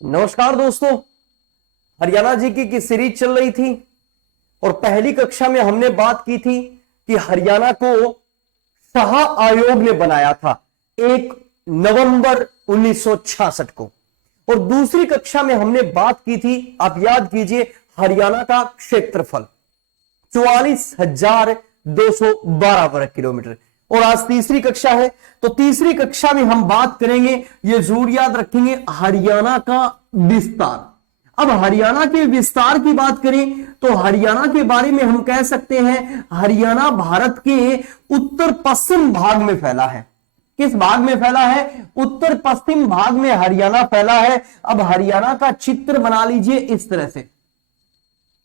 नमस्कार दोस्तों। हरियाणा जी की सीरीज चल रही थी और पहली कक्षा में हमने बात की थी कि हरियाणा को शाह आयोग ने बनाया था 1 नवंबर 1966 को। और दूसरी कक्षा में हमने बात की थी, आप याद कीजिए, हरियाणा का क्षेत्रफल 44,212 वर्ग किलोमीटर। और आज तीसरी कक्षा है, तो तीसरी कक्षा में हम बात करेंगे, ये जरूर याद रखेंगे, हरियाणा का विस्तार। अब हरियाणा के विस्तार की बात करें तो हरियाणा के बारे में हम कह सकते हैं, हरियाणा भारत के उत्तर पश्चिम भाग में फैला है। किस भाग में फैला है? उत्तर पश्चिम भाग में हरियाणा फैला है। अब हरियाणा का चित्र बना लीजिए इस तरह से,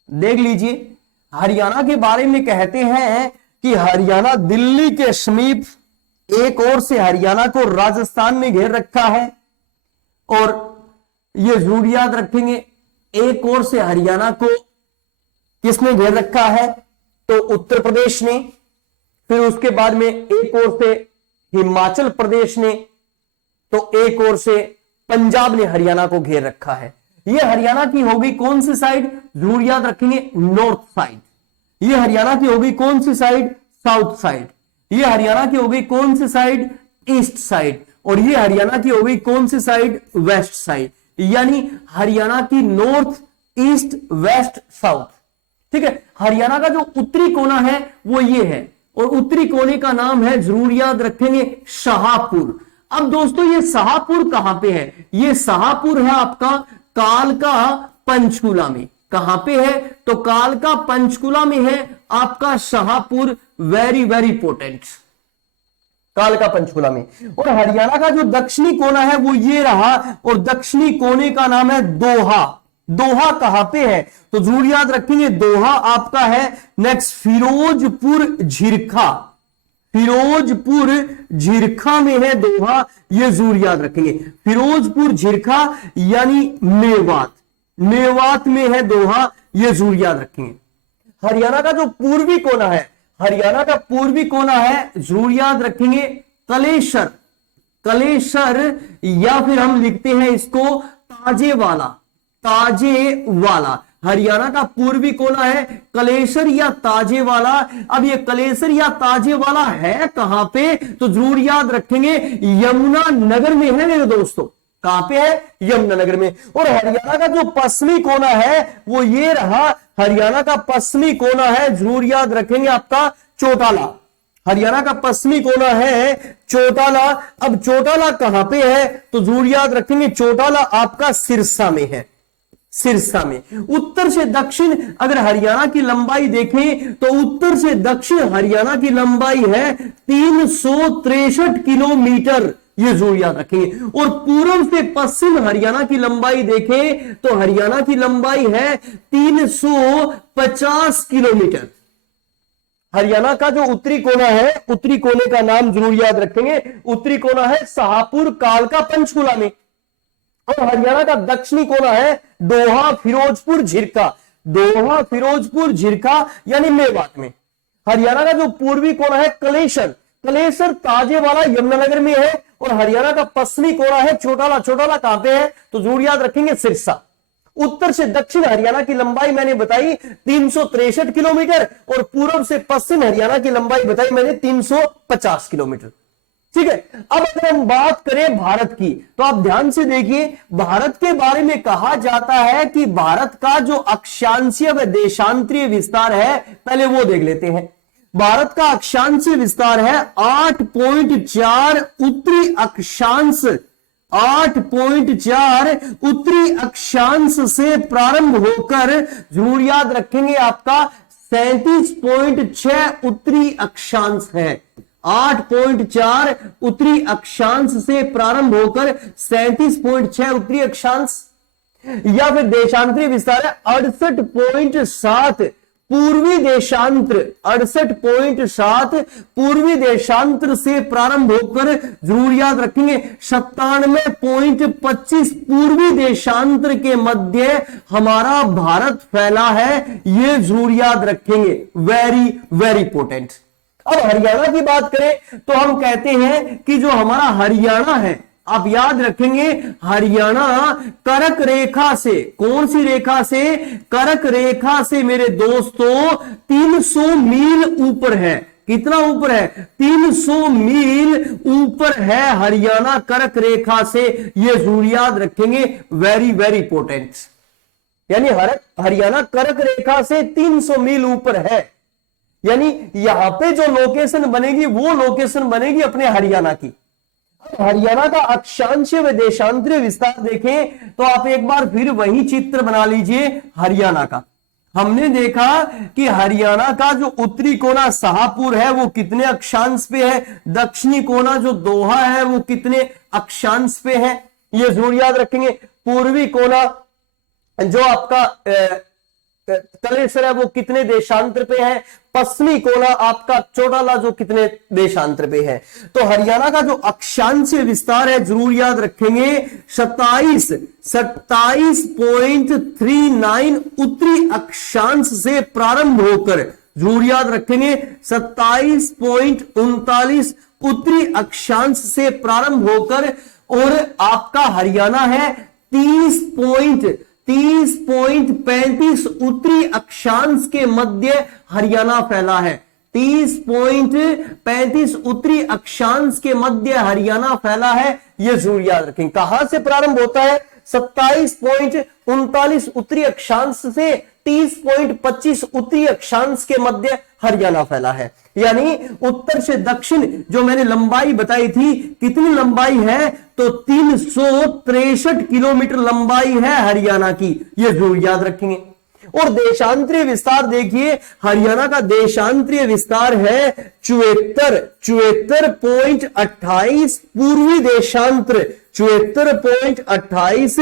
देख लीजिए। हरियाणा के बारे में कहते हैं कि हरियाणा दिल्ली के समीप, एक ओर से हरियाणा को राजस्थान ने घेर रखा है, और ये जरूर याद रखेंगे, एक ओर से हरियाणा को किसने घेर रखा है? तो उत्तर प्रदेश ने। फिर उसके बाद में एक ओर से हिमाचल प्रदेश ने, तो एक ओर से पंजाब ने हरियाणा को घेर रखा है। यह हरियाणा की होगी कौन सी साइड? जरूर याद रखेंगे, नॉर्थ साइड। ये हरियाणा की होगी कौन सी साइड? South side. ये हरियाणा की होगी कौन सी साइड? East side. और ये हरियाणा की होगी कौन सी साइड? West side. यानी हरियाणा की नॉर्थ, ईस्ट, वेस्ट, साउथ। ठीक है। हरियाणा का जो उत्तरी कोना है वो ये है, और उत्तरी कोने का नाम है, जरूर याद रखेंगे, शाहपुर। अब दोस्तों ये शाहपुर कहां पे है? ये शाहपुर है आपका कालका पंचकुला में। कहां पे है? तो कालका पंचकुला में है आपका शाहपुर। वेरी वेरी इंपॉर्टेंट, कालका पंचकुला में। और हरियाणा का जो दक्षिणी कोना है वो ये रहा, और दक्षिणी कोने का नाम है दोहा। दोहा कहां पे है? तो जरूर याद रखेंगे, दोहा आपका है नेक्स्ट फिरोजपुर झिरखा। फिरोजपुर झिरखा में है दोहा, ये जरूर याद रखेंगे। फिरोजपुर झिरखा यानी मेवात, मेवात में है दोहा, ये जरूर याद रखेंगे। हरियाणा का जो पूर्वी कोना है, हरियाणा का पूर्वी कोना है, जरूर याद रखेंगे, कलेसर। कलेसर, या फिर हम लिखते हैं इसको ताजेवाला। ताजेवाला हरियाणा का पूर्वी कोना है, कलेसर या ताजेवाला। अब ये कलेसर या ताजेवाला है कहां पे? तो जरूर याद रखेंगे, यमुना नगर में है मेरे दोस्तों। कहां पे है? यमुना नगर में। और हरियाणा का जो पश्चिमी कोना है वो ये रहा, हरियाणा का पश्चिमी कोना है, जरूर याद रखेंगे, आपका चौटाला। हरियाणा का पश्चिमी कोना है चौटाला। अब चौटाला कहां पे है? तो जरूर याद रखेंगे, चौटाला आपका सिरसा में है। सिरसा में। उत्तर से दक्षिण अगर हरियाणा की लंबाई देखें तो उत्तर से दक्षिण हरियाणा की लंबाई है 363 किलोमीटर, ये जरूर याद रखेंगे। और पूर्व से पश्चिम हरियाणा की लंबाई देखें तो हरियाणा की लंबाई है 350 किलोमीटर। हरियाणा का जो उत्तरी कोना है, उत्तरी कोने का नाम जरूर याद रखेंगे, उत्तरी कोना है शाहपुर कालका पंचकुला में। और हरियाणा का दक्षिणी कोना है दोहा फिरोजपुर झिरका। दोहा फिरोजपुर झिरका यानी मेवात में। हरियाणा का जो पूर्वी कोना है कलेसर। कलेसर ताजेवाला यमुनानगर में है। और हरियाणा का पश्चिमी कोना है चौटाला। चौटाला कहां पे है? तो जरूर याद रखेंगे, सिरसा। उत्तर से दक्षिण हरियाणा की लंबाई मैंने बताई 363 किलोमीटर, और पूर्व से पश्चिम हरियाणा की लंबाई बताई मैंने 350 किलोमीटर। ठीक है। अब अगर हम बात करें भारत की, तो आप ध्यान से देखिए, भारत के बारे में कहा जाता है कि भारत का जो अक्षांशीय व देशांतरीय विस्तार है, पहले वो देख लेते हैं। भारत का अक्षांशीय विस्तार है 8.4 उत्तरी अक्षांश। 8.4 उत्तरी अक्षांश से प्रारंभ होकर, जरूर याद रखेंगे, आपका 37.6 उत्तरी अक्षांश है। 8.4 उत्तरी अक्षांश से प्रारंभ होकर 37.6 उत्तरी अक्षांश। या फिर देशांतरीय विस्तार है 68.7 पूर्वी देशांतर। 68.7 पूर्वी देशांतर से प्रारंभ होकर, जरूर याद रखेंगे, 97.25 पूर्वी देशांतर के मध्य हमारा भारत फैला है, ये जरूर याद रखेंगे। Very very important. अब हरियाणा की बात करें तो हम कहते हैं कि जो हमारा हरियाणा है आप याद रखेंगे हरियाणा कर्क रेखा से, कौन सी रेखा से? कर्क रेखा से मेरे दोस्तों 300 मील ऊपर है। कितना ऊपर है? 300 मील ऊपर है हरियाणा कर्क रेखा से। ये जरूर याद रखेंगे, वेरी वेरी इंपॉर्टेंट। यानी हरियाणा कर्क रेखा से 300 मील ऊपर है, यानी यहां पे जो लोकेशन बनेगी वो लोकेशन बनेगी अपने हरियाणा की। हरियाणा का अक्षांशीय व देशांतरीय विस्तार देखें तो आप एक बार फिर वही चित्र बना लीजिए हरियाणा का। हमने देखा कि हरियाणा का जो उत्तरी कोना शाहपुर है वो कितने अक्षांश पे है, दक्षिणी कोना जो दोहा है वो कितने अक्षांश पे है, ये जरूर याद रखेंगे। पूर्वी कोना जो आपका कलेश्वर है वो कितने देशांतर पे है, पश्चिमी कोना आपका चोटाला जो कितने देशांतर पे है। तो हरियाणा का जो अक्षांशीय विस्तार है जरूर याद रखेंगे 27.39 उत्तरी अक्षांश से प्रारंभ होकर, जरूर याद रखेंगे 27.39 उत्तरी अक्षांश से प्रारंभ होकर, और आपका हरियाणा है 30.35 उत्तरी अक्षांश के मध्य हरियाणा फैला है। 30.35 उत्तरी अक्षांश के मध्य हरियाणा फैला है, यह जरूर याद रखें। कहां से प्रारंभ होता है? 27.39 उत्तरी अक्षांश से 30.25 उत्तरी अक्षांश के मध्य हरियाणा फैला है। यानी उत्तर से दक्षिण जो मैंने लंबाई बताई थी, कितनी लंबाई है? तो 363 किलोमीटर लंबाई है हरियाणा की, यह जरूर याद रखेंगे। और देशांतरीय विस्तार देखिए, हरियाणा का देशांतरीय विस्तार है 74.28 पूर्वी देशांतर, 74.28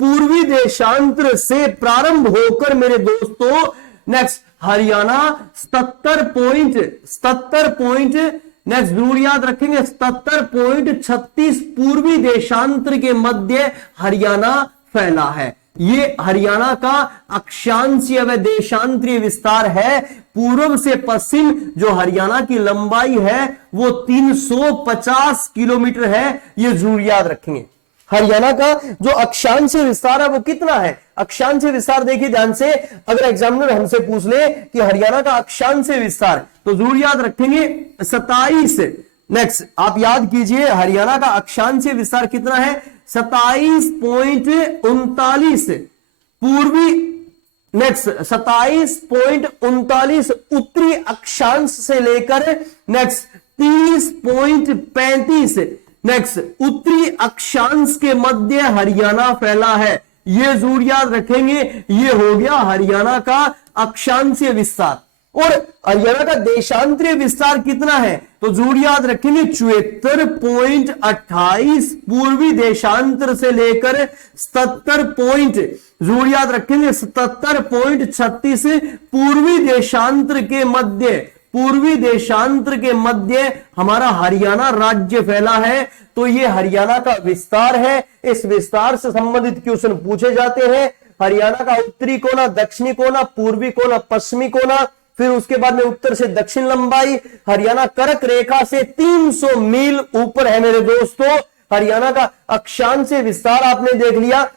पूर्वी देशांतर से प्रारंभ होकर मेरे दोस्तों नेक्स्ट हरियाणा 77 नेक्स्ट जरूर याद रखेंगे 77.36 पूर्वी देशांतर के मध्य हरियाणा फैला है। ये हरियाणा का अक्षांशीय व देशांतरीय विस्तार है। पूर्व से पश्चिम जो हरियाणा की लंबाई है वो 350 किलोमीटर है, ये जरूर याद रखेंगे। हरियाणा का जो अक्षांशीय विस्तार है वो कितना है? अक्षांशीय विस्तार देखिए ध्यान से, अगर एग्जामिनर हमसे पूछ ले कि हरियाणा का अक्षांशीय विस्तार, तो जरूर याद रखेंगे 27। नेक्स्ट आप याद कीजिए हरियाणा का अक्षांशीय विस्तार कितना है? 27.39 पूर्वी, नेक्स्ट 27.39 उत्तरी अक्षांश से लेकर नेक्स्ट 30.35 नेक्स्ट उत्तरी अक्षांश के मध्य हरियाणा फैला है, ये जरूर याद रखेंगे। ये हो गया हरियाणा का अक्षांशीय विस्तार। और हरियाणा का देशांतरीय विस्तार कितना है? तो जरूर याद रखेंगे 74.28 पूर्वी देशांतर से लेकर 77 जरूर याद रखेंगे 77.36 पूर्वी देशांतर के मध्य, पूर्वी देशांतर के मध्य हमारा हरियाणा राज्य फैला है। तो ये हरियाणा का विस्तार है। इस विस्तार से संबंधित क्वेश्चन पूछे जाते हैं। हरियाणा का उत्तरी कोना, दक्षिणी कोना, पूर्वी कोना, पश्चिमी कोना, फिर उसके बाद में उत्तर से दक्षिण लंबाई। हरियाणा कर्क रेखा से 300 मील ऊपर है मेरे दोस्तों। हरियाणा का अक्षांशीय विस्तार आपने देख लिया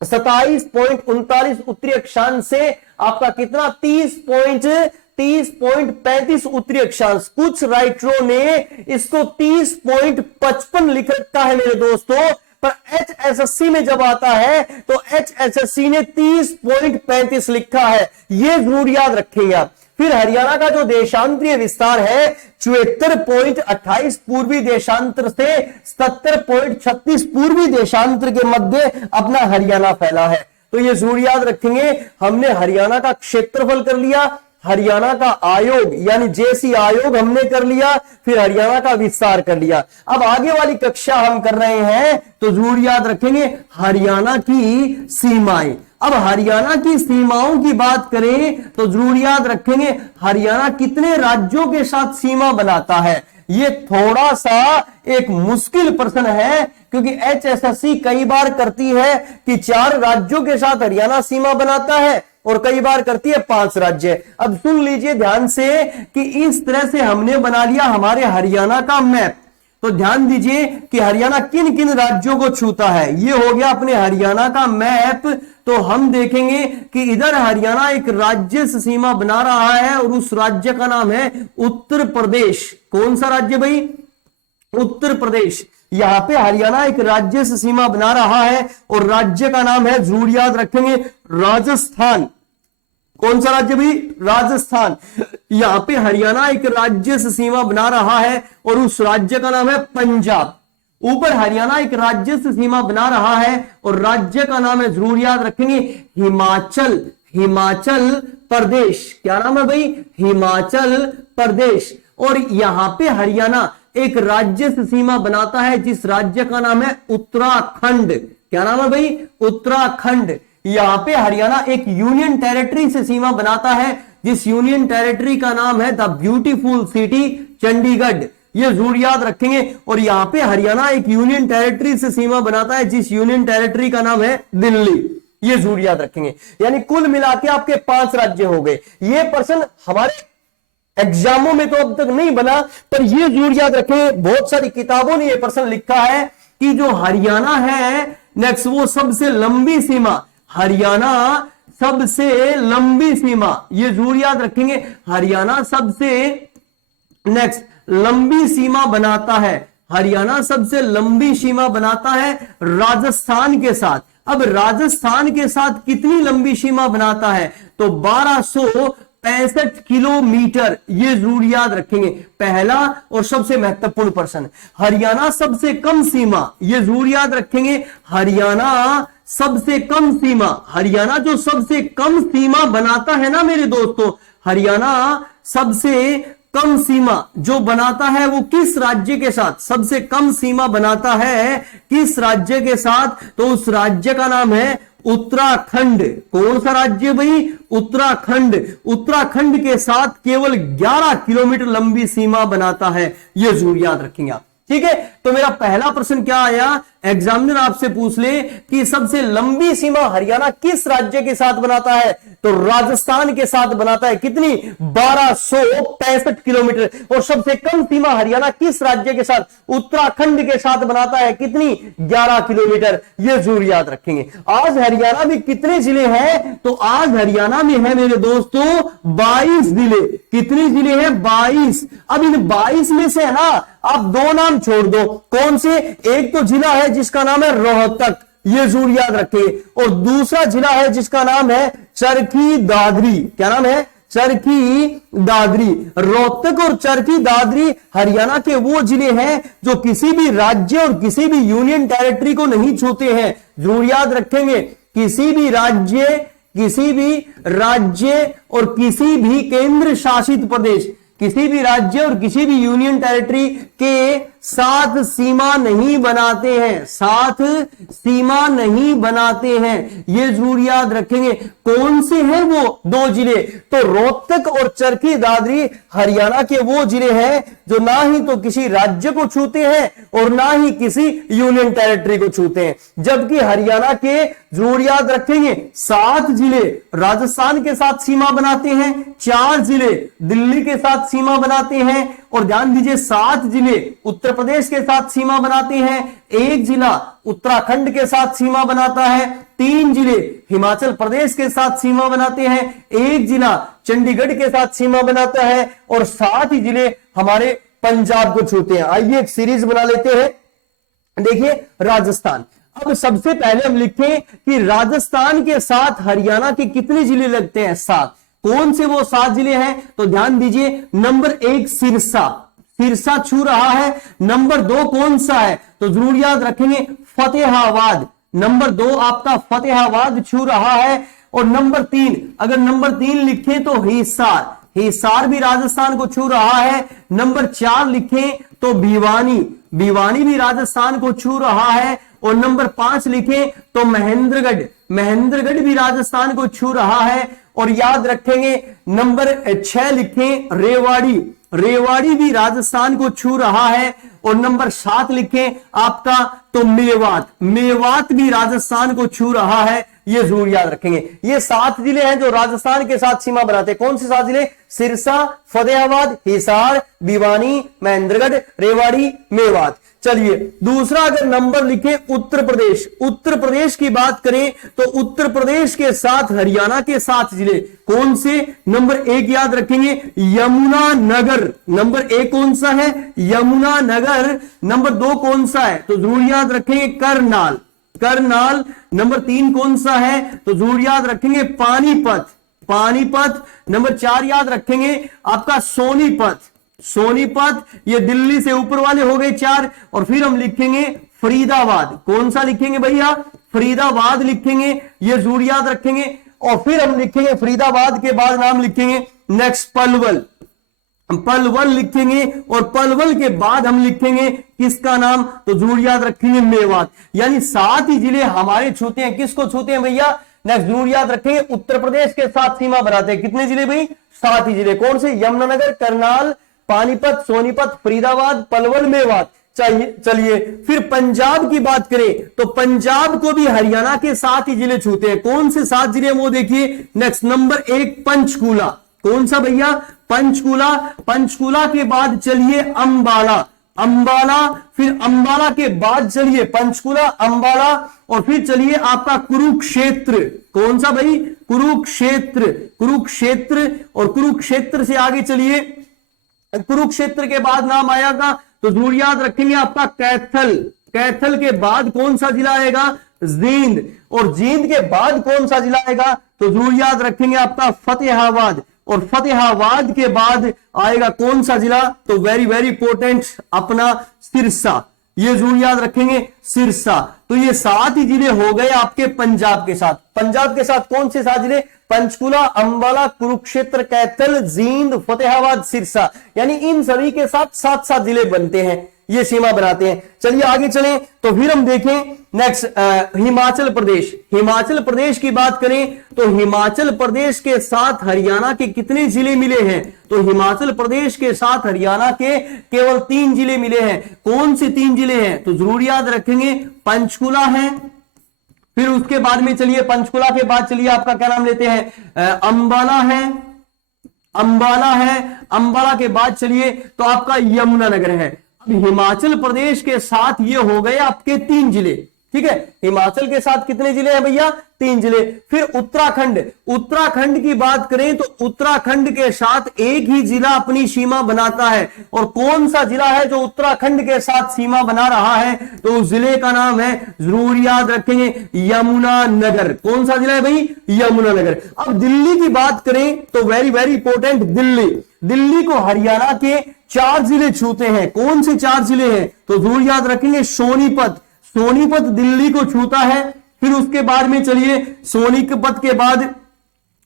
27.39 उत्तरी अक्षांश से आपका कितना 30.35 उत्तरी अक्षांश। कुछ राइटरों ने इसको 30.55 लिख रखा है मेरे दोस्तों, पर HSSC में जब आता है तो HSSC ने 30.35 लिखा है, ये जरूर याद रखेंगे आप। फिर हरियाणा का जो देशांतरीय विस्तार है 74.28 पूर्वी देशांतर से 77.36 पूर्वी देशांतर के मध्य अपना हरियाणा फैला है। तो ये जरूर याद रखेंगे। हमने हरियाणा का क्षेत्रफल कर लिया, हरियाणा का आयोग यानी जेसी आयोग हमने कर लिया, फिर हरियाणा का विस्तार कर लिया। अब आगे वाली कक्षा हम कर रहे हैं तो जरूर याद रखेंगे हरियाणा की सीमाएं। अब हरियाणा की सीमाओं की बात करें तो जरूर याद रखेंगे हरियाणा कितने राज्यों के साथ सीमा बनाता है। ये थोड़ा सा एक मुश्किल प्रश्न है क्योंकि HSSC कई बार करती है कि 4 राज्यों के साथ हरियाणा सीमा बनाता है और कई बार करती है 5 राज्य। अब सुन लीजिए ध्यान से कि इस तरह से हमने बना लिया हमारे हरियाणा का मैप। तो ध्यान दीजिए कि हरियाणा किन किन राज्यों को छूता है। ये हो गया अपने हरियाणा का मैप। तो हम देखेंगे कि इधर हरियाणा एक राज्य से सीमा बना रहा है और उस राज्य का नाम है उत्तर प्रदेश। कौन सा राज्य भाई? उत्तर प्रदेश। यहां पे हरियाणा एक राज्य से सीमा बना रहा है और राज्य का नाम है, जरूर याद रखेंगे, राजस्थान। कौन सा राज्य भाई? राजस्थान। यहां पे हरियाणा एक राज्य से सीमा बना रहा है और उस राज्य का नाम है पंजाब। ऊपर हरियाणा एक राज्य से सीमा बना रहा है और राज्य का नाम है, जरूर याद रखेंगे, हिमाचल। हिमाचल प्रदेश। क्या नाम है भाई? हिमाचल प्रदेश। और यहां पे हरियाणा एक राज्य से सीमा बनाता है जिस राज्य का नाम है उत्तराखंड। क्या नाम है भाई? उत्तराखंड। यहां पे हरियाणा एक यूनियन टेरिटरी से सीमा बनाता है जिस यूनियन टेरिटरी का नाम है द ब्यूटीफुल सिटी चंडीगढ़। ये जरूर याद रखेंगे। और यहां पे हरियाणा एक यूनियन टेरिटरी से सीमा बनाता है जिस यूनियन टेरिटरी का नाम है दिल्ली। ये जरूर याद रखेंगे। यानी कुल मिला के आपके 5 राज्य हो गए। ये प्रश्न हमारे एग्जामों में तो अब तक नहीं बना, पर ये जरूर याद रखें, बहुत सारी किताबों ने ये प्रश्न लिखा है कि जो हरियाणा है नेक्स्ट, वो सबसे लंबी सीमा, हरियाणा सबसे लंबी सीमा, ये जरूर याद रखेंगे, हरियाणा सबसे नेक्स्ट लंबी सीमा बनाता है। हरियाणा सबसे लंबी सीमा बनाता है राजस्थान के साथ। अब राजस्थान के साथ कितनी लंबी सीमा बनाता है? तो 1265 किलोमीटर। ये जरूर याद रखेंगे। पहला और सबसे महत्वपूर्ण प्रश्न, हरियाणा सबसे कम सीमा, ये जरूर याद रखेंगे, हरियाणा सबसे कम सीमा। हरियाणा जो सबसे कम सीमा बनाता है ना मेरे दोस्तों, हरियाणा सबसे कम सीमा जो बनाता है वो किस राज्य के साथ? सबसे कम सीमा बनाता है किस राज्य के साथ? तो उस राज्य का नाम है उत्तराखंड। कौन सा राज्य भाई? उत्तराखंड। उत्तराखंड के साथ केवल 11 किलोमीटर लंबी सीमा बनाता है। यह जरूर याद रखेंगे आप। ठीक है, तो मेरा पहला प्रश्न क्या आया? एग्जामिनर आपसे पूछ ले कि सबसे लंबी सीमा हरियाणा किस राज्य के साथ बनाता है? तो राजस्थान के साथ बनाता है। कितनी? 1265 किलोमीटर। और सबसे कम सीमा हरियाणा किस राज्य के साथ? उत्तराखंड के साथ बनाता है। कितनी? 11 किलोमीटर। यह जरूर याद रखेंगे। आज हरियाणा में कितने जिले हैं? तो आज हरियाणा में है मेरे दोस्तों 22 जिले। कितने जिले हैं? 22। अब इन 22 में से है ना, आप 2 नाम छोड़ दो। कौन से? एक तो जिला है जिसका नाम है रोहतक, ये जरूर याद रखें, और दूसरा जिला है जिसका नाम है चरखी दादरी। क्या नाम है? चरखी दादरी। रोहतक और चरखी दादरी हरियाणा के वो जिले हैं जो किसी भी राज्य और किसी भी यूनियन टेरिटरी को नहीं छूते हैं। जरूर याद रखेंगे, किसी भी राज्य और किसी भी केंद्र शासित प्रदेश, किसी भी राज्य और किसी भी यूनियन टेरिटरी के साथ सीमा नहीं बनाते हैं। साथ सीमा नहीं बनाते हैं। ये जरूर याद रखेंगे। कौन से हैं वो 2 जिले? तो रोहतक और चरखी दादरी हरियाणा के वो जिले हैं जो ना ही तो किसी राज्य को छूते हैं और ना ही किसी यूनियन टेरिटरी को छूते हैं। जबकि हरियाणा के, जरूर याद रखेंगे, 7 जिले राजस्थान के साथ सीमा बनाते हैं, 4 जिले दिल्ली के साथ सीमा बनाते हैं, और ध्यान दीजिए 7 जिले उत्तर प्रदेश के साथ सीमा बनाते हैं, 1 जिला उत्तराखंड के साथ सीमा बनाता है, 3 जिले हिमाचल प्रदेश के साथ सीमा बनाते हैं, 1 जिला चंडीगढ़ के साथ सीमा बनाता है, और 7 ही जिले हमारे पंजाब को छूते हैं। आइए एक सीरीज बना लेते हैं। देखिए राजस्थान। अब सबसे पहले हम लिखें कि राजस्थान के साथ हरियाणा के कितने जिले लगते हैं? 7। कौन से वो 7 जिले हैं? तो ध्यान दीजिए, नंबर 1 सिरसा, सिरसा छू रहा है। नंबर 2 कौन सा है? तो जरूर याद रखेंगे फतेहाबाद। नंबर 2 आपका फतेहाबाद छू रहा है। और नंबर 3, अगर नंबर 3 लिखें तो हिसार, हिसार भी राजस्थान को छू रहा है। नंबर 4 लिखें तो भिवानी, भिवानी भी राजस्थान को छू रहा है। और नंबर 5 लिखें तो महेंद्रगढ़, महेंद्रगढ़ भी राजस्थान को छू रहा है। और याद रखेंगे नंबर 6 लिखें रेवाड़ी, रेवाड़ी भी राजस्थान को छू रहा है। और नंबर 7 लिखें आपका तो मेवात, मेवात भी राजस्थान को छू रहा है। ये जरूर याद रखेंगे। ये 7 जिले हैं जो राजस्थान के साथ सीमा बनाते हैं। कौन से 7 जिले? सिरसा, फतेहाबाद, हिसार, भिवानी, महेंद्रगढ़, रेवाड़ी, मेवात। चलिए दूसरा अगर नंबर लिखे उत्तर प्रदेश, उत्तर प्रदेश की बात करें तो उत्तर प्रदेश के साथ हरियाणा के 7 जिले कौन से? नंबर 1 याद रखेंगे यमुना नगर, नंबर 1 कौन सा है? यमुना नगर। नंबर 2 कौन सा है? तो जरूर याद रखेंगे करनाल, करनाल। नंबर 3 कौन सा है? तो जरूर याद रखेंगे पानीपत, पानीपत। नंबर 4 याद रखेंगे आपका सोनीपत, सोनीपत। ये दिल्ली से ऊपर वाले हो गए 4। और फिर हम लिखेंगे फरीदाबाद। कौन सा लिखेंगे भैया? फरीदाबाद लिखेंगे, ये जरूर याद रखेंगे। और फिर हम लिखेंगे फरीदाबाद के बाद नाम लिखेंगे नेक्स्ट पलवल, पलवल लिखेंगे। और पलवल के बाद हम लिखेंगे किसका नाम? तो जरूर याद रखेंगे मेवात। यानी 7 ही जिले हमारे छूते हैं। किसको छूते हैं भैया? नेक्स्ट जरूर याद रखेंगे उत्तर प्रदेश के साथ सीमा बनाते हैं। कितने जिले भाई? 7 ही जिले। कौन से? यमुनानगर, करनाल, पानीपत, सोनीपत, फरीदाबाद, पलवल, मेवात। चलिए फिर पंजाब की बात करें तो पंजाब को भी हरियाणा के 7 ही जिले छूते हैं। कौन से 7 जिले वो देखिए। Next number 1 Panchkula. कौन सा भैया? पंचकूला। पंचकूला के बाद चलिए अंबाला, अंबाला। फिर अंबाला के बाद चलिए पंचकूला, अंबाला। और फिर चलिए आपका कुरुक्षेत्र। कौन सा भाई? कुरुक्षेत्र, कुरुक्षेत्र। और कुरुक्षेत्र से आगे चलिए, कुरुक्षेत्र के बाद नाम आएगा तो जरूर याद रखेंगे आपका कैथल, कैथल के बाद कौन सा जिला आएगा? जींद। और जींद के बाद कौन सा जिला आएगा? तो जरूर याद रखेंगे आपका फतेहाबाद। और फतेहाबाद के बाद आएगा कौन सा जिला? तो वेरी वेरी इंपॉर्टेंट अपना सिरसा, ये जरूर याद रखेंगे सिरसा। तो ये 7 ही जिले हो गए आपके पंजाब के साथ। पंजाब के साथ कौन से 7 जिले? पंचकुला, अंबाला, कुरुक्षेत्र, कैथल, जींद, फतेहाबाद, सिरसा। यानी इन सभी के साथ 7-7 जिले बनते हैं, ये सीमा बनाते हैं। चलिए आगे चलें तो फिर हम देखें नेक्स्ट हिमाचल प्रदेश। हिमाचल प्रदेश की बात करें तो हिमाचल प्रदेश के साथ हरियाणा के कितने जिले मिले हैं? तो हिमाचल प्रदेश के साथ हरियाणा के केवल 3 जिले मिले हैं। कौन से 3 जिले हैं? तो जरूर याद रखेंगे पंचकुला है, फिर उसके बाद में चलिए पंचकुला के बाद चलिए आपका क्या नाम लेते हैं? अंबाला है, अंबाला है। अंबाला के बाद चलिए तो आपका यमुनानगर है। हिमाचल प्रदेश के साथ ये हो गए आपके 3 जिले। ठीक है, हिमाचल के साथ कितने जिले हैं भैया? 3 जिले। फिर उत्तराखंड, उत्तराखंड की बात करें तो उत्तराखंड के साथ एक ही जिला अपनी सीमा बनाता है। और कौन सा जिला है जो उत्तराखंड के साथ सीमा बना रहा है? तो उस जिले का नाम है, जरूर याद रखेंगे, यमुनानगर। कौन सा जिला है भाई? यमुनानगर। अब दिल्ली की बात करें तो very very important Delhi, Delhi को हरियाणा के 4 जिले छूते हैं। कौन से 4 जिले हैं? तो जरूर याद रखेंगे सोनीपत, सोनीपत दिल्ली को छूता है। फिर उसके बाद में चलिए सोनीपत के बाद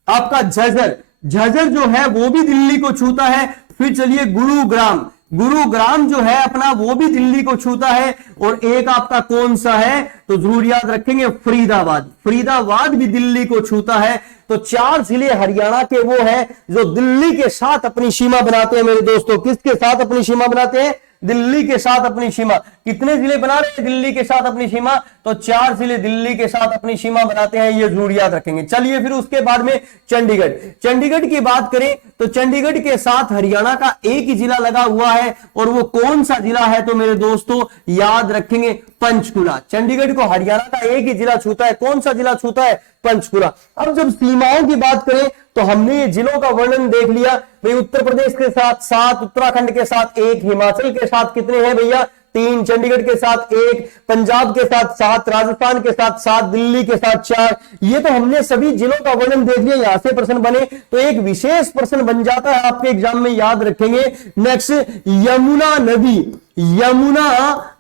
आपका झज्जर, झज्जर जो है वो भी दिल्ली को छूता है। फिर चलिए गुरुग्राम, गुरुग्राम जो है अपना वो भी दिल्ली को छूता है। और एक आपका कौन सा है? तो जरूर याद रखेंगे फरीदाबाद, फरीदाबाद भी दिल्ली को छूता है। तो 4 जिले हरियाणा के वो हैं जो दिल्ली के साथ अपनी सीमा बनाते हैं। मेरे दोस्तों किसके साथ अपनी सीमा बनाते हैं? दिल्ली के साथ अपनी सीमा। कितने जिले बना रहे हैं दिल्ली के साथ अपनी सीमा? तो 4 जिले दिल्ली के साथ अपनी सीमा बनाते हैं, ये जरूर याद रखेंगे। चलिए फिर उसके बाद में चंडीगढ़, चंडीगढ़ की बात करें तो चंडीगढ़ के साथ हरियाणा का एक ही जिला लगा हुआ है। और वो कौन सा जिला है? तो मेरे दोस्तों याद रखेंगे पंचकुला। चंडीगढ़ को हरियाणा का एक ही जिला छूता है। कौन सा जिला छूता है? पंचकुला। अब जब सीमाओं की बात करें तो हमने ये जिलों का वर्णन देख लिया भाई। उत्तर प्रदेश के साथ 7, उत्तराखंड के साथ 1, हिमाचल के साथ कितने हैं भैया? 3, चंडीगढ़ के साथ 1, पंजाब के साथ 7, राजस्थान के साथ 7, दिल्ली के साथ 4। ये तो हमने सभी जिलों का वर्णन देख लिया। यहां से प्रश्न बने तो एक विशेष प्रश्न बन जाता है आपके एग्जाम में, याद रखेंगे। नेक्स्ट यमुना नदी, यमुना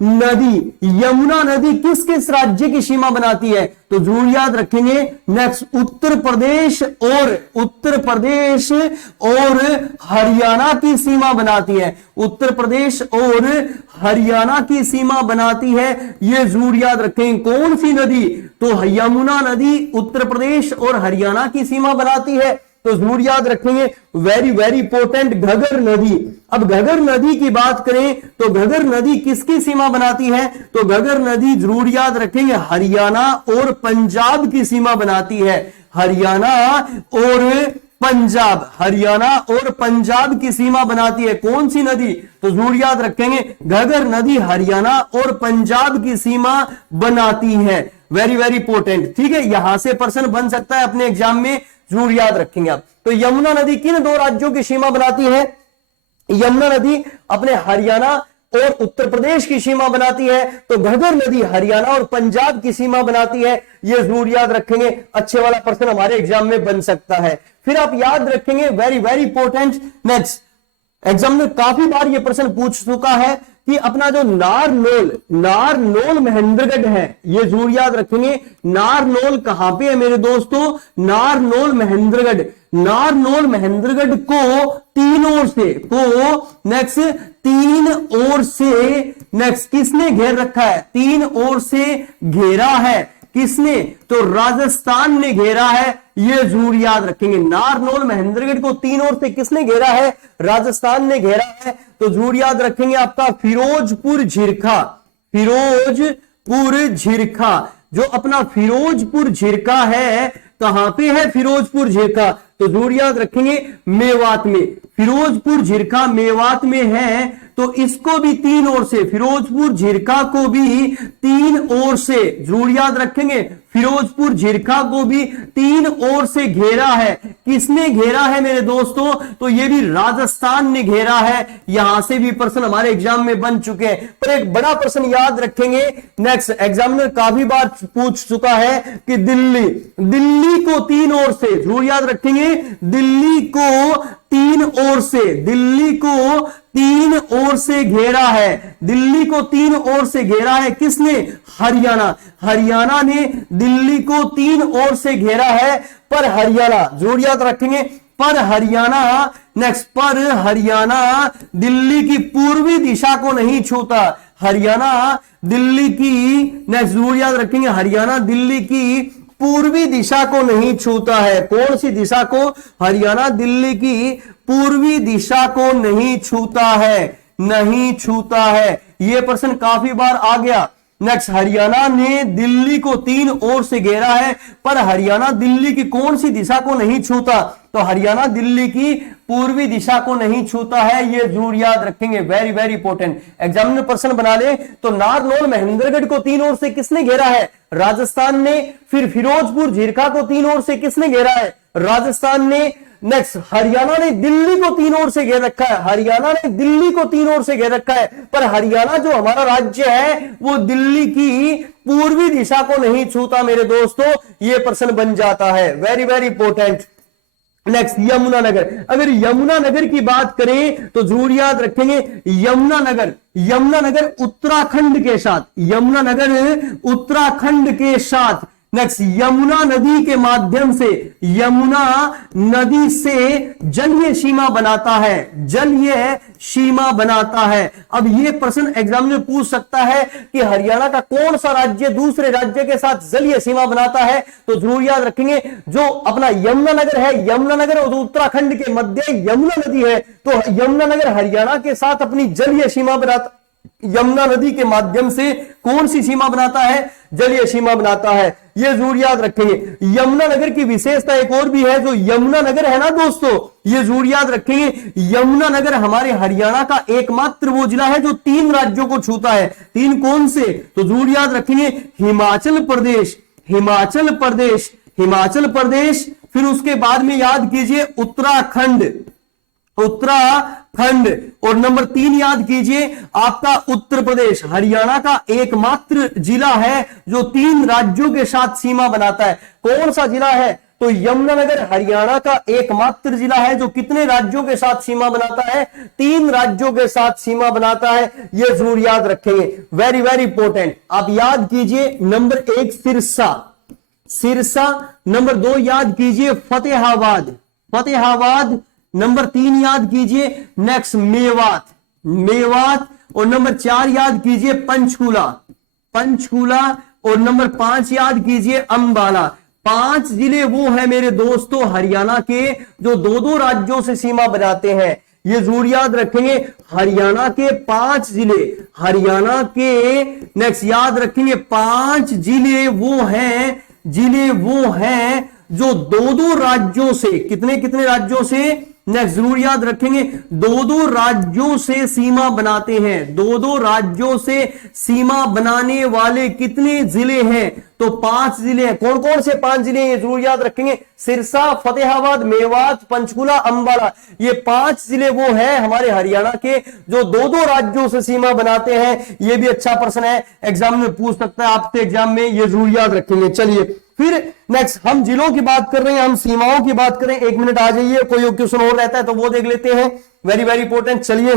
नदी, यमुना नदी किस किस राज्य की सीमा बनाती है? तो जरूर याद रखेंगे नेक्स्ट उत्तर प्रदेश और हरियाणा की सीमा बनाती है। उत्तर प्रदेश और हरियाणा की सीमा बनाती है, ये जरूर याद रखेंगे। कौन सी नदी? तो यमुना नदी उत्तर प्रदेश और हरियाणा की सीमा बनाती है। तो जरूर याद रखेंगे वेरी वेरी इंपॉर्टेंट घगर नदी। अब घगर नदी की बात करें तो घगर नदी किसकी सीमा बनाती है? तो घगर नदी जरूर याद रखेंगे हरियाणा और पंजाब की सीमा बनाती है। हरियाणा और पंजाब, हरियाणा और पंजाब की सीमा बनाती है। कौन सी नदी? तो जरूर याद रखेंगे घगर नदी हरियाणा और पंजाब की सीमा बनाती है। वेरी वेरी इंपॉर्टेंट, ठीक है, यहां से प्रश्न बन सकता है अपने एग्जाम में, जरूर याद रखेंगे आप। तो यमुना नदी किन दो राज्यों की सीमा बनाती है? यमुना नदी अपने हरियाणा और उत्तर प्रदेश की सीमा बनाती है, तो घगर नदी हरियाणा और पंजाब की सीमा बनाती है। यह जरूर याद रखेंगे, अच्छे वाला प्रश्न हमारे एग्जाम में बन सकता है। फिर आप याद रखेंगे very very important, next exam में काफी बार यह प्रश्न पूछ चुका है कि अपना जो नारनौल महेंद्रगढ़ है, ये जरूर याद रखेंगे। नारनौल कहां पे है मेरे दोस्तों? नारनौल महेंद्रगढ़। नारनौल महेंद्रगढ़ को तीन ओर से नेक्स्ट किसने घेर रखा है? तीन ओर से घेरा है। किसने? तो राजस्थान ने घेरा है। ये जरूर याद रखेंगे, नारनौल महेंद्रगढ़ को तीन ओर से किसने घेरा है? राजस्थान ने घेरा है। तो जरूर याद रखेंगे आपका फिरोजपुर झिरखा। फिरोजपुर झिरखा, जो अपना फिरोजपुर झिरखा है, कहां पे है फिरोजपुर झिरखा? तो जरूर याद रखेंगे मेवात में। फिरोजपुर झिरखा मेवात में है, तो इसको भी तीन ओर से, फिरोजपुर झिरखा को भी तीन ओर से, जरूर याद रखेंगे, फिरोजपुर झिरखा को भी तीन ओर से घेरा है। किसने घेरा है मेरे दोस्तों? तो ये भी राजस्थान ने घेरा है। यहां से भी प्रश्न हमारे एग्जाम में बन चुके हैं। पर एक बड़ा प्रश्न याद रखेंगे, नेक्स्ट एग्जामिनर काफी बार पूछ चुका है कि दिल्ली को तीन ओर से, जरूर याद रखेंगे, दिल्ली को तीन ओर से घेरा है। दिल्ली को तीन ओर से घेरा है किसने? हरियाणा ने दिल्ली को तीन ओर से घेरा है। पर हरियाणा, जरूर याद रखेंगे, पर हरियाणा दिल्ली की पूर्वी दिशा को नहीं छूता। हरियाणा दिल्ली की, नेक्स्ट जरूर याद रखेंगे, हरियाणा दिल्ली की पूर्वी दिशा को नहीं छूता है। कौन सी दिशा को? हरियाणा दिल्ली की पूर्वी दिशा को नहीं छूता है। यह प्रश्न काफी बार आ गया। नेक्स्ट, हरियाणा ने दिल्ली को तीन ओर से घेरा है, पर हरियाणा दिल्ली की कौन सी दिशा को नहीं छूता? तो हरियाणा दिल्ली की पूर्वी दिशा को नहीं छूता है। यह जरूर याद रखेंगे, वेरी वेरी इंपॉर्टेंट। एग्जाम में प्रश्न बना ले तो नारनौल महेंद्रगढ़ को तीन ओर से किसने घेरा है? राजस्थान ने। फिर फिरोजपुर झिरखा को तीन ओर से किसने घेरा है? राजस्थान ने। नेक्स्ट, हरियाणा ने दिल्ली को तीन ओर से घेर रखा है। हरियाणा ने दिल्ली को तीन ओर से घेर रखा है, पर हरियाणा जो हमारा राज्य है वो दिल्ली की पूर्वी दिशा को नहीं छूता मेरे दोस्तों। ये प्रश्न बन जाता है, very very important. Next, Yamunanagar. अगर यमुनानगर की बात करें तो जरूर याद रखेंगे, यमुनानगर उत्तराखंड के साथ नेक्स्ट, यमुना नदी के माध्यम से, यमुना नदी से जलीय सीमा बनाता है। अब ये प्रश्न एग्जाम में पूछ सकता है कि हरियाणा का कौन सा राज्य दूसरे राज्य के साथ जलीय सीमा बनाता है? तो जरूर याद रखेंगे, जो अपना यमुनानगर है, यमुनानगर और उत्तराखंड के मध्य यमुना नदी है, तो यमुनानगर हरियाणा के साथ अपनी जलीय सीमा बनाता, यमुना नदी के माध्यम से कौन सी सीमा बनाता है? जलीय सीमा बनाता है। यह जरूर याद रखेंगे। यमुनानगर की विशेषता एक और भी है, जो यमुनानगर है ना दोस्तों, यह जरूर याद रखेंगे, यमुनानगर हमारे हरियाणा का एकमात्र वो जिला है जो तीन राज्यों को छूता है। तीन कौन से? तो जरूर याद रखेंगे, हिमाचल प्रदेश, फिर उसके बाद में याद कीजिए उत्तराखंड, और नंबर 3 याद कीजिए आपका उत्तर प्रदेश। हरियाणा का एकमात्र जिला है जो तीन राज्यों के साथ सीमा बनाता है। कौन सा जिला है? तो यमुनानगर हरियाणा का एकमात्र जिला है जो कितने राज्यों के साथ सीमा बनाता है? तीन राज्यों के साथ सीमा बनाता है। यह जरूर याद रखेंगे, वेरी वेरी इंपॉर्टेंट। आप याद कीजिए, नंबर 1 सिरसा, नंबर 2 याद कीजिए फतेहाबाद, नंबर 3 याद कीजिए नेक्स्ट मेवात, और नंबर 4 याद कीजिए पंचकूला, और नंबर 5 याद कीजिए अंबाला। 5 जिले वो है मेरे दोस्तों हरियाणा के जो 2-2 राज्यों से सीमा बनाते हैं। ये जरूर याद रखेंगे, हरियाणा के 5 जिले, हरियाणा के नेक्स्ट याद रखेंगे 5 जिले वो हैं जो 2-2 राज्यों से, कितने कितने राज्यों से, नेक्स्ट जरूर याद रखेंगे, 2-2 राज्यों से सीमा बनाते हैं। 2-2 राज्यों से सीमा बनाने वाले कितने जिले हैं? तो 5 जिले हैं। कौन कौन से 5 जिले हैं ये जरूर याद रखेंगे, सिरसा, फतेहाबाद, मेवात, पंचकुला, अंबाला। ये 5 जिले वो हैं हमारे हरियाणा के जो 2-2 राज्यों से सीमा बनाते हैं। ये भी अच्छा प्रश्न है, एग्जाम में पूछ सकता है आपसे, एग्जाम में ये जरूर याद रखेंगे। चलिए फिर नेक्स्ट हम जिलों की बात कर रहे हैं, हम सीमाओं की बात करें। 1 मिनट आ जाइए, कोई क्वेश्चन और रहता है तो वो देख लेते हैं, वेरी वेरी इंपॉर्टेंट। चलिए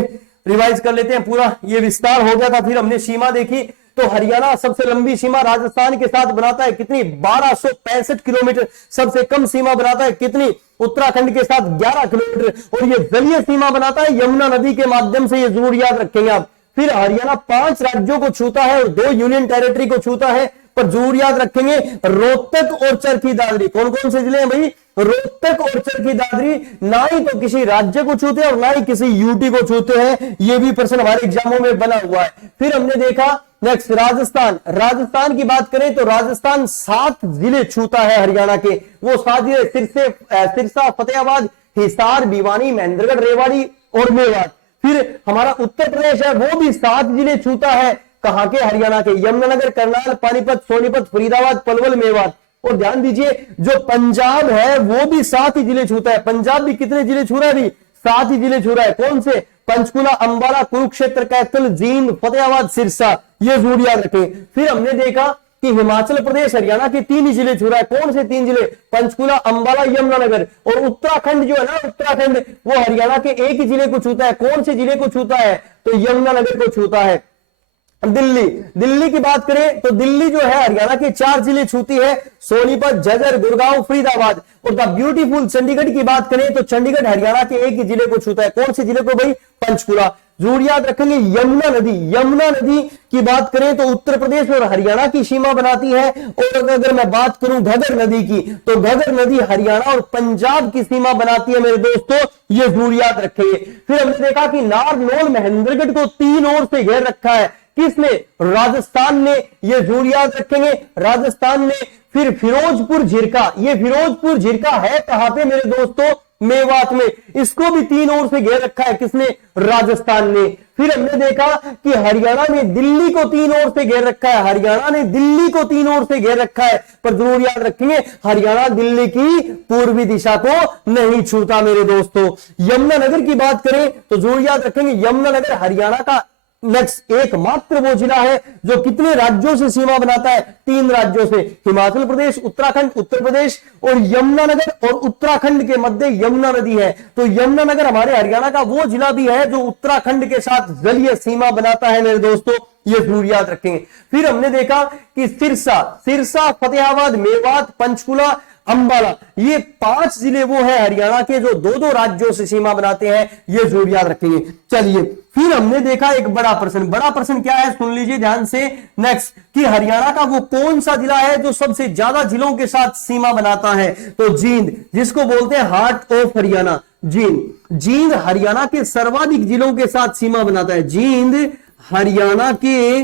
रिवाइज कर लेते हैं पूरा, ये विस्तार हो गया था। फिर हमने सीमा देखी, तो हरियाणा सबसे लंबी सीमा राजस्थान के साथ बनाता है कितनी, 1265 किलोमीटर। सबसे कम सीमा बनाता है कितनी, उत्तराखंड के साथ 11 किलोमीटर। और ये जलीय सीमा बनाता है यमुना नदी के माध्यम से, ये जरूर याद रखेंगे आप। फिर हरियाणा 5 राज्यों को छूता है और 2 यूनियन टेरिटरी को छूता है, पर जरूर याद रखेंगे रोहतक और चरखी दादरी। कौन कौन से जिले हैं भाई, रोहतक और चरखी दादरी ना ही तो किसी राज्य को छूते हैं और ना ही किसी यूटी को छूते हैं। ये भी प्रश्न हमारे एग्जामों में बना हुआ है। फिर हमने देखा नेक्स्ट राजस्थान की बात करें तो राजस्थान 7 जिले छूता है हरियाणा के। वो 7 जिले सिरसा, फतेहाबाद, हिसार, भिवानी, महेंद्रगढ़, रेवाड़ी और मेवात। फिर हमारा उत्तर प्रदेश है, वो भी 7 जिले छूता है। कहां के, हरियाणा के, यमुनानगर, करनाल, पानीपत, सोनीपत, फरीदाबाद, पलवल, मेवात। और ध्यान दीजिए जो पंजाब है वो भी 7 ही जिले छूता है। पंजाब भी कितने जिले छू रहा है, 7 ही जिले छू रहा है। कौन से, पंचकुला, अंबाला, कुरुक्षेत्र, कैथल, जींद, फतेहाबाद, सिरसा। ये जरूर याद रखें। फिर हमने देखा कि हिमाचल प्रदेश हरियाणा के 3 ही जिले छू रहा है। कौन से 3 जिले, पंचकुला, अंबाला, यमुनानगर। और उत्तराखंड जो है ना, उत्तराखंड वो हरियाणा के 1 ही जिले को छूता है। कौन से जिले को छूता है, तो यमुनानगर को छूता है। दिल्ली की बात करें तो दिल्ली जो है हरियाणा के 4 जिले छूती है, सोनीपत, झज्जर, गुड़गांव, फरीदाबाद। और द ब्यूटीफुल चंडीगढ़ की बात करें तो चंडीगढ़ हरियाणा के 1 ही जिले को छूता है। कौन से जिले को भाई, पंचकुला। जरूर याद रखेंगे यमुना नदी की बात करें तो उत्तर प्रदेश और हरियाणा की सीमा बनाती है। और अगर मैं बात करूं घग्गर नदी की तो घग्गर नदी हरियाणा और पंजाब की सीमा बनाती है मेरे दोस्तों, ये जरूर याद रखेंगे। फिर हमने देखा कि नारनौल महेंद्रगढ़ को 3 ओर से घेर रखा है। किसने, राजस्थान ने, ये जरूर याद रखेंगे, राजस्थान ने। फिर फिरोजपुर झिरका, ये फिरोजपुर झिरका है कहां पे मेरे दोस्तों, मेवात में। इसको भी 3 ओर से घेर रखा है, किसने, राजस्थान ने। फिर हमने देखा कि हरियाणा ने दिल्ली को 3 ओर से घेर रखा है, हरियाणा ने दिल्ली को 3 ओर से घेर रखा है। पर जरूर याद रखेंगे हरियाणा दिल्ली की पूर्वी दिशा को नहीं छूता मेरे दोस्तों। यमुनानगर की बात करें तो जरूर याद रखेंगे यमुनानगर हरियाणा का नेक्स्ट एकमात्र वो जिला है जो कितने राज्यों से सीमा बनाता है, 3 राज्यों से, हिमाचल प्रदेश, उत्तराखंड, उत्तर प्रदेश। और यमुनानगर और उत्तराखंड के मध्य यमुना नदी है। तो यमुनानगर हमारे हरियाणा का वो जिला भी है जो उत्तराखंड के साथ जलीय सीमा बनाता है मेरे दोस्तों, ये जरूर याद रखेंगे। फिर हमने देखा कि सिरसा, फतेहाबाद, मेवात, पंचकुला, अंबाला, ये 5 जिले वो है हरियाणा के जो 2-2 राज्यों से सीमा बनाते हैं, ये जरूर याद रखेंगे। चलिए फिर हमने देखा एक बड़ा प्रश्न क्या है, सुन लीजिए ध्यान से। नेक्स्ट कि हरियाणा का वो कौन सा जिला है जो सबसे ज्यादा जिलों के साथ सीमा बनाता है, तो जींद, जिसको बोलते हैं हार्ट ऑफ हरियाणा, जींद हरियाणा के सर्वाधिक जिलों के साथ सीमा बनाता है। जींद हरियाणा के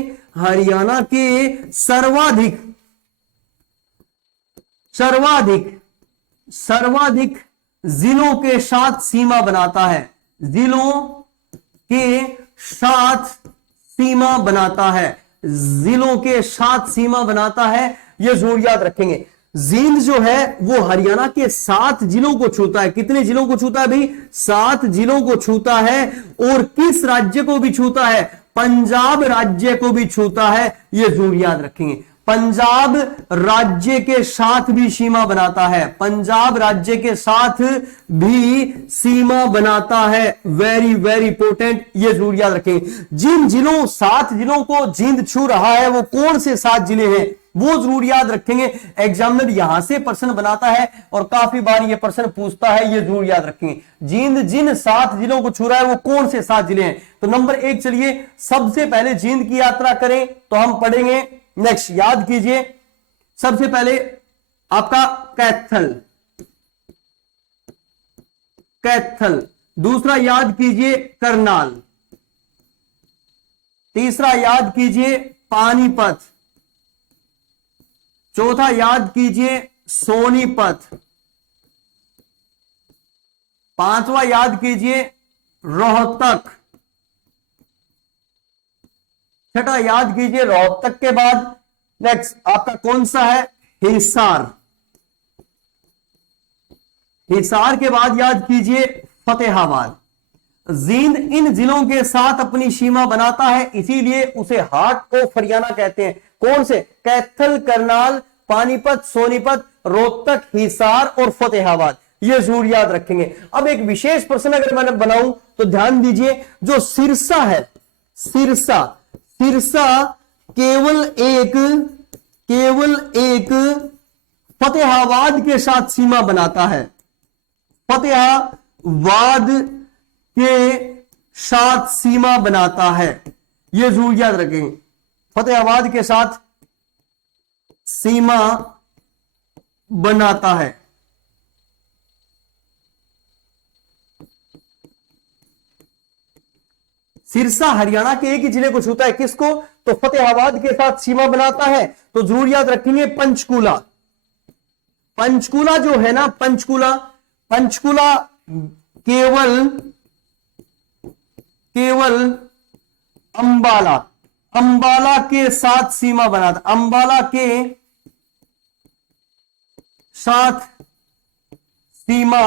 सर्वाधिक जिलों के साथ सीमा बनाता है, जिलों के साथ सीमा बनाता है, यह जरूर याद रखेंगे। जींद जो है वो हरियाणा के 7 जिलों को छूता है। कितने जिलों को छूता है भाई, 7 जिलों को छूता है। और किस राज्य को भी छूता है, पंजाब राज्य को भी छूता है, यह जरूर याद रखेंगे। पंजाब राज्य के साथ भी सीमा बनाता है, पंजाब राज्य के साथ भी सीमा बनाता है, वेरी वेरी इंपॉर्टेंट, ये जरूर याद रखें। जिन 7 जिलों को जींद छू रहा है वो कौन से 7 जिले हैं, वो जरूर याद रखेंगे। एग्जामिनर यहां से प्रश्न बनाता है और काफी बार ये प्रश्न पूछता है, ये जरूर याद रखेंगे। जींद जिन 7 जिलों को छू रहा है वो कौन से 7 जिले हैं, तो नंबर 1 चलिए सबसे पहले जींद की यात्रा करें तो हम पढ़ेंगे। नेक्स्ट याद कीजिए, सबसे पहले आपका कैथल, कैथल। दूसरा याद कीजिए करनाल। तीसरा याद कीजिए पानीपत। चौथा याद कीजिए सोनीपत। पांचवा याद कीजिए रोहतक। छठा याद कीजिए रोहतक के बाद नेक्स्ट आपका कौन सा है, हिसार। हिसार के बाद याद कीजिए फतेहाबाद। जींद इन जिलों के साथ अपनी सीमा बनाता है, इसीलिए उसे हार्ट ऑफ हरियाणा कहते हैं। कौन से, कैथल, करनाल, पानीपत, सोनीपत, रोहतक, हिसार और फतेहाबाद। ये जरूर याद रखेंगे। अब एक विशेष प्रश्न अगर मैं बनाऊं तो ध्यान दीजिए, जो सिरसा है, सिरसा, सिरसा केवल एक फतेहाबाद के साथ सीमा बनाता है। फतेहाबाद के साथ सीमा बनाता है, यह जरूर याद रखेंगे। फतेहाबाद के साथ सीमा बनाता है। सिरसा हरियाणा के एक ही जिले को छूता है, किसको, तो फतेहाबाद के साथ सीमा बनाता है। तो जरूर याद रखेंगे पंचकूला। पंचकूला जो है ना, पंचकूला, पंचकूला केवल अंबाला, अंबाला के साथ सीमा बनाता, अंबाला के साथ सीमा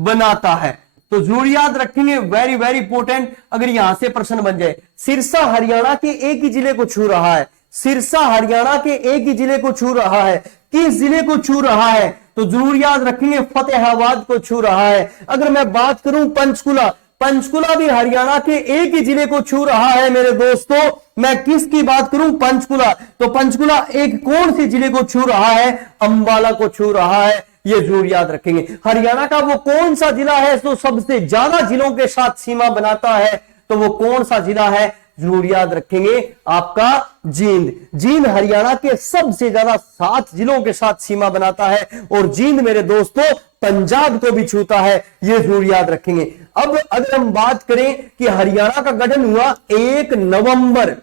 बनाता है। तो जरूर याद रखेंगे, वेरी वेरी इंपॉर्टेंट। अगर यहां से प्रश्न बन जाए, सिरसा हरियाणा के एक ही जिले को छू रहा है, सिरसा हरियाणा के एक ही जिले को छू रहा है, किस जिले को छू रहा है, तो जरूर याद रखेंगे फतेहाबाद को छू रहा है। अगर मैं बात करूं पंचकुला, पंचकुला भी हरियाणा के एक ही जिले को छू रहा है मेरे दोस्तों। मैं किसकी बात करूं, पंचकुला। तो पंचकुला एक कौन सी जिले को छू रहा है, अंबाला को छू रहा है, ये जरूर याद रखेंगे। हरियाणा का वो कौन सा जिला है जो सबसे ज्यादा जिलों के साथ सीमा बनाता है, तो वो कौन सा जिला है, जरूर याद रखेंगे, आपका जींद। जींद हरियाणा के सबसे ज्यादा 7 जिलों के साथ सीमा बनाता है, और जींद मेरे दोस्तों पंजाब को भी छूता है, ये जरूर याद रखेंगे। अब अगर हम बात करें कि हरियाणा का गठन हुआ 1 नवंबर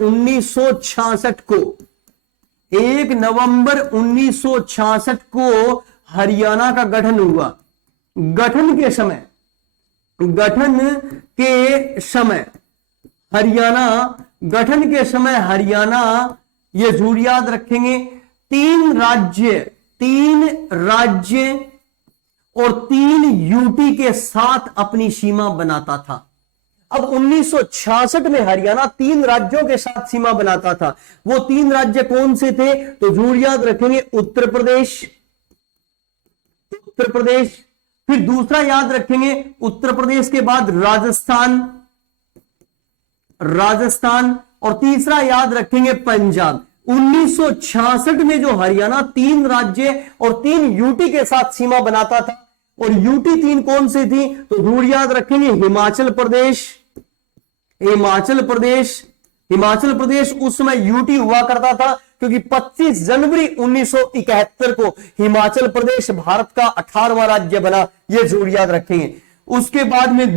1966 को, 1 नवंबर 1966 को हरियाणा का गठन हुआ। गठन के समय हरियाणा, गठन के समय हरियाणा, ये जरूर याद रखेंगे, 3 राज्य और 3 यूटी के साथ अपनी सीमा बनाता था। अब 1966 में हरियाणा 3 राज्यों के साथ सीमा बनाता था। वो 3 राज्य कौन से थे, तो जरूर याद रखेंगे, उत्तर प्रदेश, फिर दूसरा याद रखेंगे उत्तर प्रदेश के बाद राजस्थान, और तीसरा याद रखेंगे पंजाब। 1966 में जो हरियाणा 3 राज्य और 3 यूटी के साथ सीमा बनाता था, और यूटी 3 कौन से थी, तो जरूर याद रखेंगे, हिमाचल प्रदेश उस समय यूटी हुआ करता था, क्योंकि 25 जनवरी 1971 को हिमाचल प्रदेश भारत का 18वां राज्य बना, यह जरूर याद रखेंगे। उसके बाद में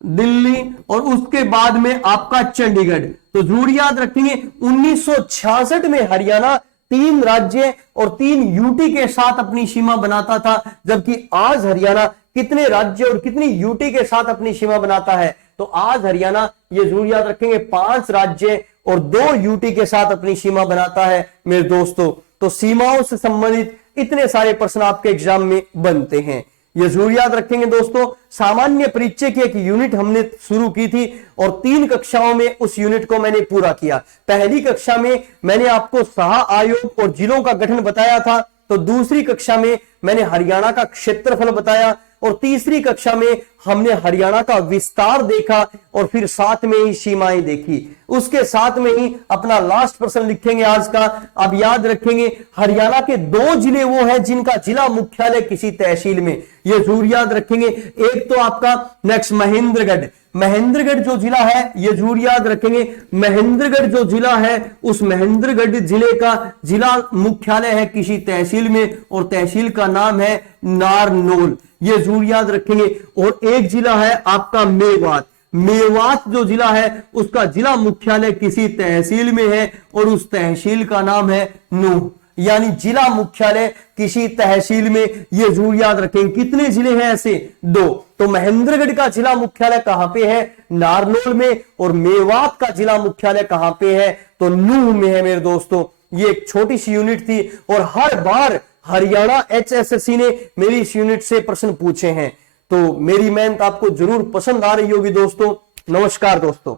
दिल्ली और उसके बाद में आपका चंडीगढ़। तो जरूर याद रखेंगे 1966 में हरियाणा 3 राज्य और 3 यूटी के साथ अपनी सीमा बनाता था, जबकि आज हरियाणा कितने राज्य और कितनी यूटी के साथ अपनी सीमा बनाता है, तो आज हरियाणा, ये जरूर याद रखेंगे, 5 राज्य और 2 यूटी के साथ अपनी सीमा बनाता है मेरे दोस्तों। तो सीमाओं से संबंधित इतने सारे प्रश्न आपके एग्जाम में बनते हैं, ये जरूर याद रखेंगे दोस्तों। सामान्य परिचय की एक यूनिट हमने शुरू की थी, और 3 कक्षाओं में उस यूनिट को मैंने पूरा किया। पहली कक्षा में मैंने आपको सहा आयोग और जिलों का गठन बताया था, तो दूसरी कक्षा में मैंने हरियाणा का क्षेत्रफल बताया, और तीसरी कक्षा में हमने हरियाणा का विस्तार देखा और फिर साथ में ही सीमाएं देखी। उसके साथ में ही अपना लास्ट प्रश्न लिखेंगे आज का। अब याद रखेंगे हरियाणा के 2 जिले वो हैं जिनका जिला मुख्यालय किसी तहसील में, ये जरूर याद रखेंगे। एक तो आपका नेक्स्ट महेंद्रगढ़, महेंद्रगढ़ जो जिला है ये जरूर याद रखेंगे। महेंद्रगढ़ जो जिला है उस महेंद्रगढ़ जिले का जिला मुख्यालय है किसी तहसील में और तहसील का नाम है नारनौल, ये जरूर याद रखेंगे। और एक जिला है आपका मेवात, मेवात जो जिला है उसका जिला मुख्यालय किसी तहसील में है और उस तहसील का नाम है नूह, यानी जिला मुख्यालय किसी तहसील में, ये जरूर याद रखेंगे। कितने जिले हैं ऐसे? 2। तो महेंद्रगढ़ का जिला मुख्यालय कहां पे है? नारनौल में। और मेवात का जिला मुख्यालय कहां पे है? तो नूह में है मेरे दोस्तों। ये एक छोटी सी यूनिट थी और हर बार हरियाणा HSSC ने मेरी इस यूनिट से प्रश्न पूछे हैं, तो मेरी मेहनत आपको जरूर पसंद आ रही होगी दोस्तों। नमस्कार दोस्तों।